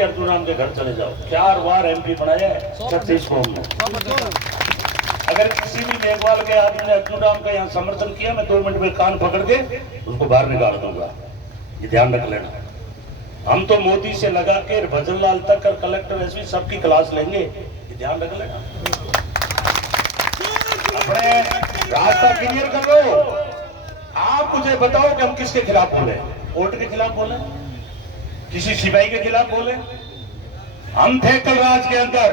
कि अर्जुन राम के घर चले जाओ। 4 बार MP बनाया है 36 फॉर्म में। अगर किसी भी मेघवाल के आदमी ने अर्जुन राम का यहाँ समर्थन किया, मैं 2 मिनट में कान पकड़ के उसको बाहर निकाल दूंगा, ये ध्यान रख लेना। हम तो मोदी से लगा के भजन लाल तक और कलेक्टर एसपी सबकी क्लास लेंगे, ये ध्यान रख लेना। अपने रास्ता क्लियर कर लो। आप मुझे बताओ कि हम किसके खिलाफ बोले? कोर्ट के खिलाफ बोले, किसी सिपाही के खिलाफ बोले? हम थे कल राज के अंदर,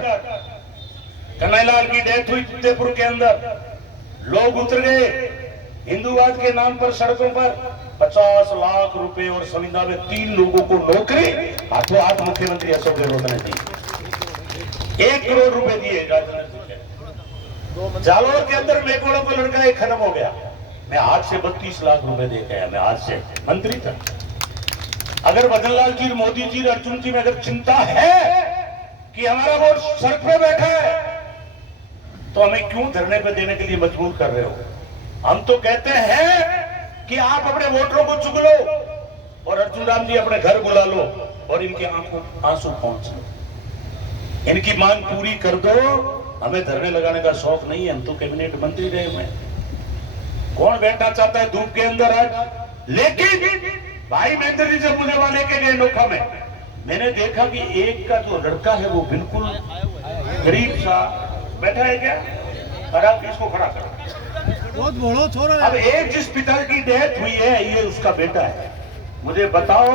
कन्हैयालाल की डेथ हुई फतेहपुर के अंदर, लोग उतर गए हिंदूवाद के नाम पर सड़कों पर। 50 लाख रुपए और संविदा में 3 लोगों को नौकरी हाथों हाथ मुख्यमंत्री अशोक गहलोत ने दी। 1 करोड़ रुपए दिए। जालोर के अंदर मेकोड़ों को लड़का एक खत्म हो गया, मैं आज से 32 लाख रुपए दे के आया, मैं आज से मंत्री था। अगर भजनलाल जी, मोदी जी, अर्जुन जी में अगर चिंता है कि हमारा वोट सड़क पे बैठा है, तो हमें क्यों धरने पे देने के लिए मजबूर कर रहे हो? हम तो कहते हैं कि आप अपने वोटरों को चुग लो और अर्जुन राम जी अपने घर बुला लो और इनके आंखों आंसू पहुंच लो, इनकी मांग पूरी कर दो। हमें धरने लगाने का शौक नहीं है, हम तो कैबिनेट मंत्री रहे हुए। कौन बैठना चाहता है धूप के अंदर आज? लेकिन भाई महेंद्र जी जब मुझे वहां लेके गए नोखा में, मैंने देखा कि एक का जो लड़का है वो बिल्कुल गरीब सा बैठा है क्या, और आप इसको खड़ा करो। बहुत बड़ा छोरा है। अब एक जिस पिता की डेथ हुई है, ये उसका बेटा है। मुझे बताओ,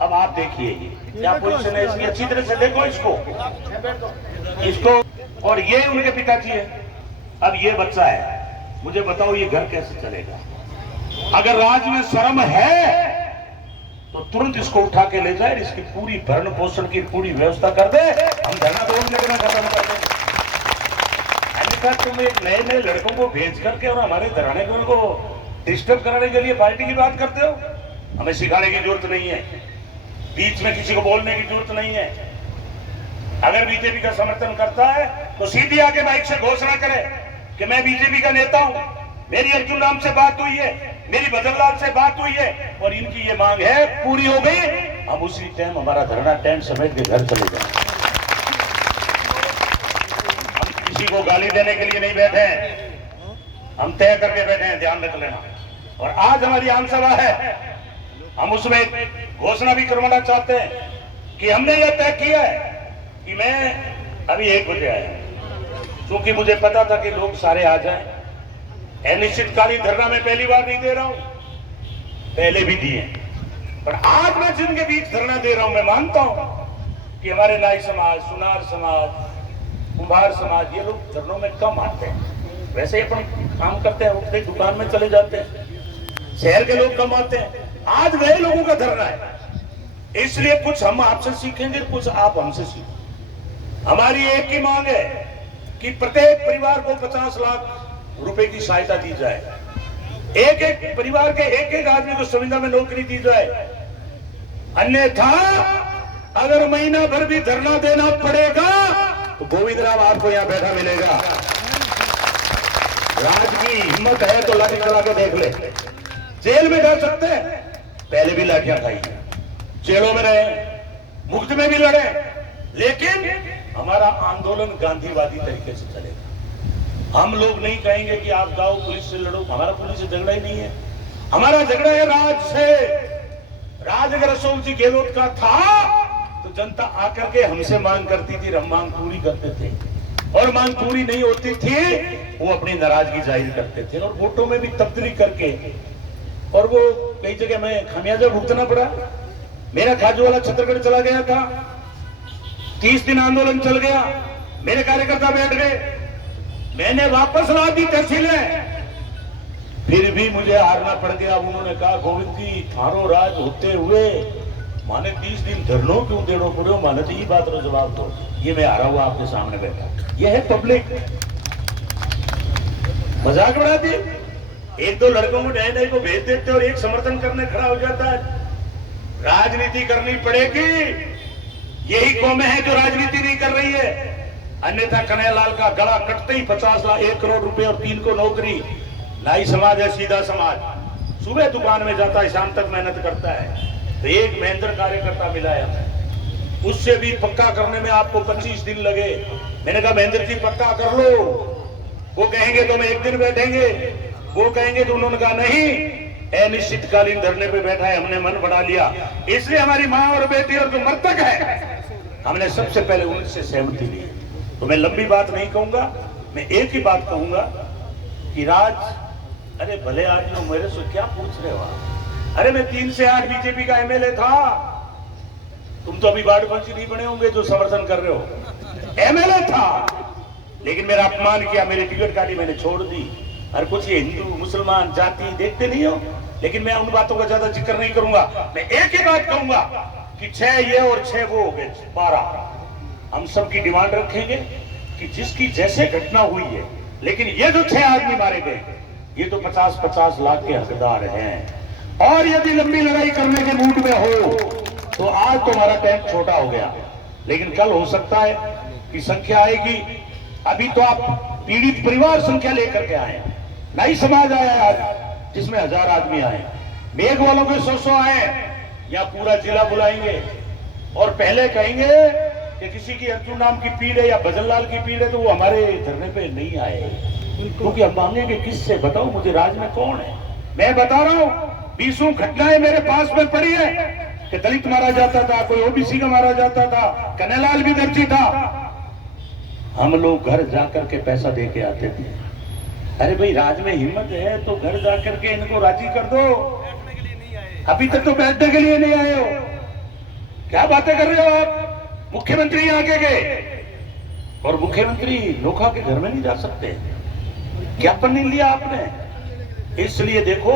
अब आप देखिए ये क्या पोजीशन है इसकी, अच्छी तरह से देखो इसको, और ये उनके पिताजी है। अब ये बच्चा है, मुझे बताओ ये घर कैसे चलेगा? अगर राज में शर्म है तो तुरंत इसको उठा के ले जाए, इसकी पूरी भरण पोषण की पूरी व्यवस्था कर दे, हम धरना रोक लेना खत्म कर दें। अन्यथा तुम एक नए नए लड़कों को भेज करके और हमारे धराने को डिस्टर्ब कराने के लिए पार्टी की बात करते हो। हमें सिखाने की जरूरत नहीं है, बीच में किसी को बोलने की जरूरत नहीं है। अगर बीजेपी का समर्थन करता है तो सीधी आके माइक से घोषणा करे कि मैं बीजेपी का नेता हूं, मेरी अर्जुन राम से बात हुई है, मेरी भजनलाल से बात हुई है और इनकी ये मांग है, पूरी हो गई, हम उसी टाइम हमारा धरना टेंट समेट के घर चले जाए। हम किसी को गाली देने के लिए नहीं बैठे हैं, हम तय करके बैठे हैं, ध्यान रख लेना। और आज हमारी आम सभा है, हम उसमें घोषणा भी करवाना चाहते हैं कि हमने यह तय किया है कि मैं अभी 1 बजे आया, क्योंकि मुझे पता था कि लोग सारे आ जाएं। अनिश्चितकालीन धरना में पहली बार नहीं दे रहा हूं, पहले भी दिए, पर आज मैं जिनके बीच धरना दे रहा हूं, मैं मानता हूं कि हमारे नाई समाज, सुनार समाज, कुंभार समाज, ये लोग धरनों में कम आते हैं। वैसे ही अपन काम करते हैं, उठते दुकान में चले जाते हैं, शहर के लोग कम आते हैं। आज वही लोगों का धरना है, इसलिए कुछ हम आपसे सीखेंगे, कुछ आप हमसे सीखेंगे। हमारी एक ही मांग है कि प्रत्येक परिवार को 50 लाख रुपए की सहायता दी जाए, एक एक परिवार के एक एक आदमी को संविदा में नौकरी दी जाए। अन्यथा अगर महीना भर भी धरना देना पड़ेगा तो गोविंद राम आपको यहां बैठा मिलेगा। राज की हिम्मत है तो लाठी चला के देख ले, जेल में जा सकते हैं, पहले भी लाठियां खाई, जेलों में रहे, मुफ्त में भी लड़े, लेकिन हमारा आंदोलन गांधीवादी तरीके से चलेगा। हम लोग नहीं कहेंगे कि आप जाओ पुलिस से लड़ो, हमारा पुलिस से झगड़ा ही नहीं है, हमारा झगड़ा है राज से। राज अगर अशोक जी गहलोत का था तो जनता आकर के हमसे मांग करती थी, हम मांग पूरी करते थे, और मांग पूरी नहीं होती थी वो अपनी नाराजगी जाहिर करते थे और वोटों में भी तब्दीली करके, और वो कई जगह में खामियाजा भुगतना पड़ा। मेरा खाजू वाला छत्तीसगढ़ चला गया था, 30 दिन आंदोलन चल गया, मेरे कार्यकर्ता बैठ गए, मैंने वापस ला दी तहसीलें, फिर भी मुझे हारना पड़ गया। उन्होंने कहा गोविंद जी थारो राज होते हुए माने 30 दिन धरनो क्यों देनो पड़ो, माने तो ये बात रो जवाब दो। ये मैं हारा हुआ आपके सामने बैठा, ये है पब्लिक। मजाक उड़ाती, 1-2 लड़कों को नए नए को भेज देते और एक समर्थन करने खड़ा हो जाता है। राजनीति करनी पड़ेगी, यही कौमें हैं जो राजनीति नहीं कर रही है। अन्यथा कन्हैयालाल का गला कटते ही 50 लाख 1 करोड़ रुपए और 3 को नौकरी। नाई समाज है सीधा समाज, सुबह दुकान में जाता है, शाम तक मेहनत करता है। तो एक महेंद्र कार्यकर्ता मिला है, उससे भी पक्का करने में आपको 25 दिन लगे। मैंने कहा महेंद्र जी पक्का कर लो, वो कहेंगे तो हम एक दिन बैठेंगे, वो कहेंगे तो उन्होंने कहा नहीं, अनिश्चितकालीन धरने पे बैठा है, हमने मन बना लिया। इसलिए हमारी माँ और बेटी और जो मृतक है, हमने सबसे पहले उनसे सहमति ली। तो मैं लंबी बात नहीं कहूंगा, मैं एक ही बात कहूंगा कि राज, अरे भले आदमी मेरे से क्या पूछ रहे हो आप? अरे मैं 3 से 8 बीजेपी का एमएलए था, तुम तो अभी वार्ड पंच नहीं बने होंगे जो समर्थन कर रहे हो। एमएलए था, लेकिन मेरा अपमान किया, मेरी टिकट काटी, मैंने छोड़ दी। और कुछ ये हिंदू मुसलमान जाति देखते नहीं हो, लेकिन मैं उन बातों का ज्यादा जिक्र नहीं करूंगा। मैं एक ही बात कहूंगा कि 6 ये और 6 वो हो गए 12। हम सबकी डिमांड रखेंगे कि जिसकी जैसे घटना हुई है, लेकिन ये जो 6 आदमी मारे गए, ये तो 50-50 लाख के हकदार हैं। और यदि लंबी लड़ाई करने के मूड में हो तो आज तुम्हारा टैंक छोटा हो गया, लेकिन कल हो सकता है कि संख्या आएगी। अभी तो आप पीड़ित परिवार संख्या लेकर के आए, नई समाज आया आज जिसमें 1000 आदमी आए, मेघ वालों के 100 आए, या पूरा जिला बुलाएंगे और पहले कहेंगे कि किसी की अर्जुन नाम की पीड़ है या भजनलाल की पीड़ है तो वो हमारे धरने पे नहीं आए, क्योंकि हम मांगेंगे किससे? बताओ मुझे, राज में कौन है? मैं बता रहा हूं, 20 घटनाएं मेरे पास में पड़ी है कि दलित मारा जाता था, कोई ओबीसी का मारा जाता था, कन्हैयालाल भी दर्जी था। हम लोग घर जाकर के पैसा दे के आते थे। अरे भाई, राज में हिम्मत है तो घर जाकर के इनको राजी कर दो। अभी तक तो बैठने के लिए नहीं आए हो, क्या बातें कर रहे हो आप? मुख्यमंत्री आके गए और मुख्यमंत्री नोखा के घर में नहीं जा सकते, ज्ञापन नहीं लिया आपने। इसलिए देखो,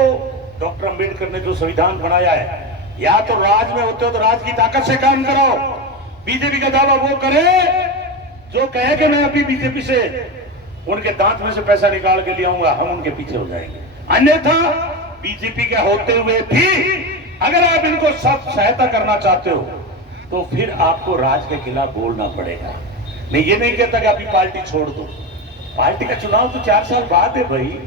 डॉक्टर अंबेडकर ने जो संविधान बनाया है, या तो राज में होते हो तो राज की ताकत से काम कराओ। बीजेपी का दावा वो करे जो कहे कि मैं अभी बीजेपी से उनके दांत में से पैसा निकाल के ले आऊंगा, हम उनके पीछे हो जाएंगे। अन्यथा बीजेपी के होते हुए भी अगर आप इनको सब सहायता करना चाहते हो तो फिर आपको राज के खिलाफ बोलना पड़ेगा। मैं ये नहीं कहता कि अभी पार्टी छोड़ दो, पार्टी का चुनाव तो 4 साल बाद है भाई।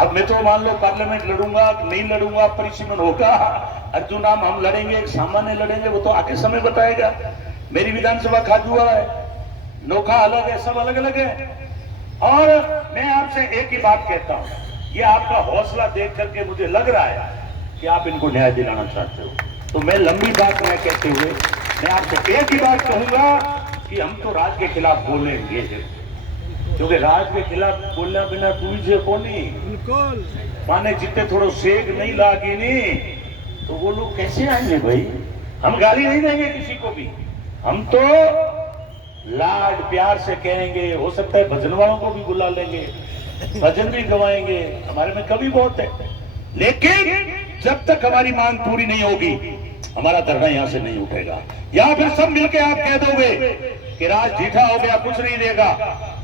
अब मैं तो मान लो पार्लियामेंट लड़ूंगा नहीं लड़ूंगा, परिसीमन होगा, अर्जुन नाम हम लड़ेंगे, एक सामान्य लड़ेंगे, वो तो आके समय बताएगा। मेरी विधानसभा खाजुआ है, नोखा अलग है, सब अलग अलग है। और मैं आपसे एक ही बात कहता हूं, ये आपका हौसला देख करके मुझे लग रहा है कि आप इनको न्याय दिलाना चाहते हो। तो मैं लंबी बात न कहते हुए मैं आपसे एक ही बात कहूंगा कि हम तो राज के खिलाफ बोलेंगे, क्योंकि राज के खिलाफ बोलना बिना तुझे कोनी बिल्कुल माने जितने थोड़ो सेक नहीं लागी नहीं तो वो लोग कैसे आएंगे भाई? हम गाली नहीं देंगे किसी को भी, हम तो लाड प्यार से कहेंगे। हो सकता है भजन वालों को भी बुला लेंगे, भजन भी गवाएंगे, हमारे में कभी बहुत है। लेकिन जब तक हमारी मांग पूरी नहीं होगी हमारा धरना यहां से नहीं उठेगा। या फिर सब मिलके आप कह दोगे कि राज ढीठा हो गया, कुछ नहीं देगा,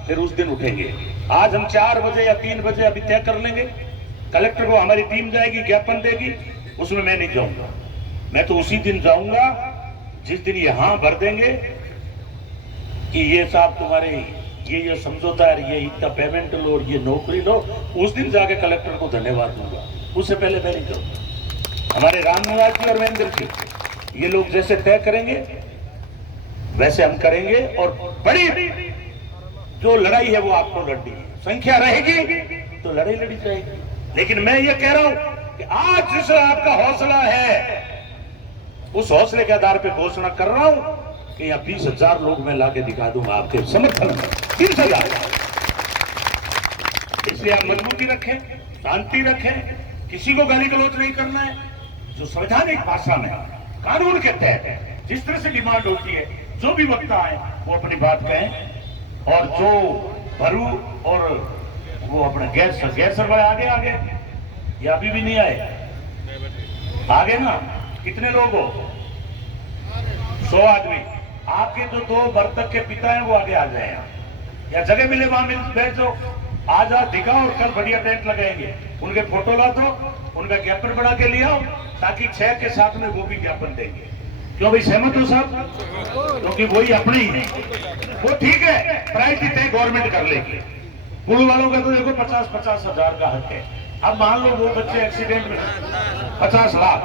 फिर उस दिन उठेंगे। आज हम 4 बजे या 3 बजे अभी तय कर लेंगे, कलेक्टर को हमारी टीम जाएगी, ज्ञापन देगी, उसमें मैं नहीं जाऊंगा। मैं तो उसी दिन जाऊंगा जिस दिन यहां भर देंगे कि ये साहब तुम्हारे ये समझौता है, ये इतना पेमेंट लो, ये नौकरी लो, उस दिन जाके कलेक्टर को धन्यवाद दूंगा, उससे पहले मैं नहीं करूंगा। हमारे रामनिवास जी और महेंद्र जी ये लोग जैसे तय करेंगे वैसे हम करेंगे, और बड़ी जो लड़ाई है वो आपको लड़नी है। संख्या रहेगी तो लड़ाई लड़ी जाएगी। लेकिन मैं ये कह रहा हूं कि आज जिस आपका हौसला है उस हौसले के आधार पर घोषणा कर रहा हूं कि यहाँ 20,000 लोग मैं लाके दिखा दूंगा आपके समर्थन में, 30,000। इसलिए आप मजबूती रखें, शांति रखें, किसी को गाली गलौज नहीं करना है। जो संवैधानिक भाषा में कानून के तहत जिस तरह से डिमांड होती है, जो भी वक्ता आए वो अपनी बात कहें, और जो भरू और वो अपने गैर सरवाए आगे ये अभी भी नहीं आए, आगे ना कितने लोग हो? 100 आदमी। आपके जो 2 मृतक के पिता हैं वो आगे आ जाए, या जगह मिले वहां मिल बैठ जाओ, आज दिखाओ और कल बढ़िया टेंट लगाएंगे, उनके फोटो ला दो, उनका ज्ञापन बना के ले आओ, ताकि 6 के साथ में वो भी ज्ञापन देंगे। क्यों भाई, सहमत हो साहब? क्योंकि वही अपनी है, वो ठीक है, प्राइवेटी तय गवर्नमेंट कर लेगी। पुल वालों का तो देखो 50-50 हजार का हक है। अब मान लो वो बच्चे एक्सीडेंट में 50 लाख,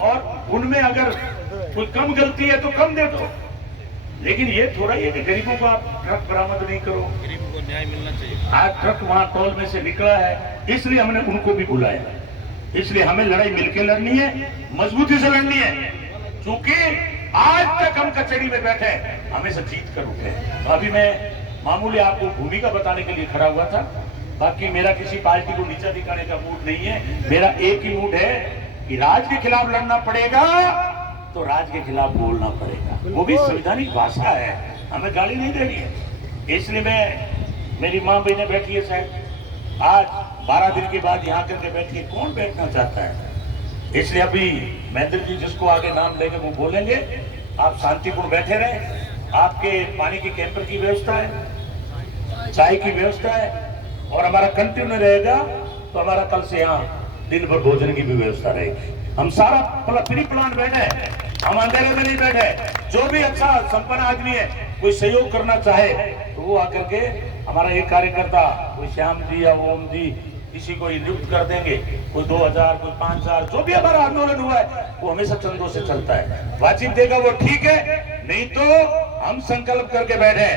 और उनमें अगर कोई कम गलती है तो कम दे दो, लेकिन ये थोड़ा ये कि गरीबों को आप ट्रक बरामद नहीं करो। गरीबों को न्याय मिलना चाहिए। आज ट्रक वहां टोल में से निकला है, इसलिए हमने उनको भी बुलाया। इसलिए हमें लड़ाई मिलकर लड़नी है, मजबूती से लड़नी है, क्योंकि आज तक हम कचहरी में बैठे हमेशा जीत कर उठे। तो अभी मैं मामूली आपको भूमिका बताने के लिए खड़ा हुआ था, बाकी मेरा किसी पार्टी को नीचा दिखाने का मूड नहीं है। मेरा एक ही मूड है कि राज के खिलाफ लड़ना पड़ेगा तो राज के खिलाफ बोलना पड़ेगा, वो भी संवैधानिक भाषा है, हमें गाली नहीं देनी है। इसलिए मैं, मेरी माँ बहने बैठी है शायद, आज 12 दिन के बाद यहाँ करके बैठिए, कौन बैठना चाहता है? इसलिए अभी महेंद्र जी जिसको आगे नाम लेंगे वो बोलेंगे, आप शांतिपूर्ण बैठे रहे। आपके पानी की कैंपर की व्यवस्था है, चाय की व्यवस्था है, और हमारा कंटिन्यू रहेगा। तो हमारा कल से यहाँ दिन भर भोजन की भी व्यवस्था रहेगी। हम सारा प्री प्लान बैठे, हम अंधेरे में नहीं बैठे। जो भी अच्छा संपन्न आदमी है, कोई सहयोग करना चाहे तो वो आकर के, हमारा एक कार्यकर्ता कोई श्याम जी या ओम जी किसी को नियुक्त कर देंगे, कोई 2000 कोई 5000, जो भी हमारा आंदोलन हुआ है वो हमेशा चंदों से चलता है। वाजिब देगा वो ठीक है, नहीं तो हम संकल्प करके बैठे,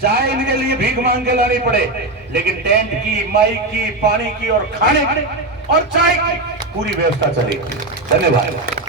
चाहे इनके लिए भीख मांग के लानी पड़े, लेकिन टेंट की, माइक की, पानी की और खाने की और चाय की पूरी व्यवस्था चलेगी। धन्यवाद।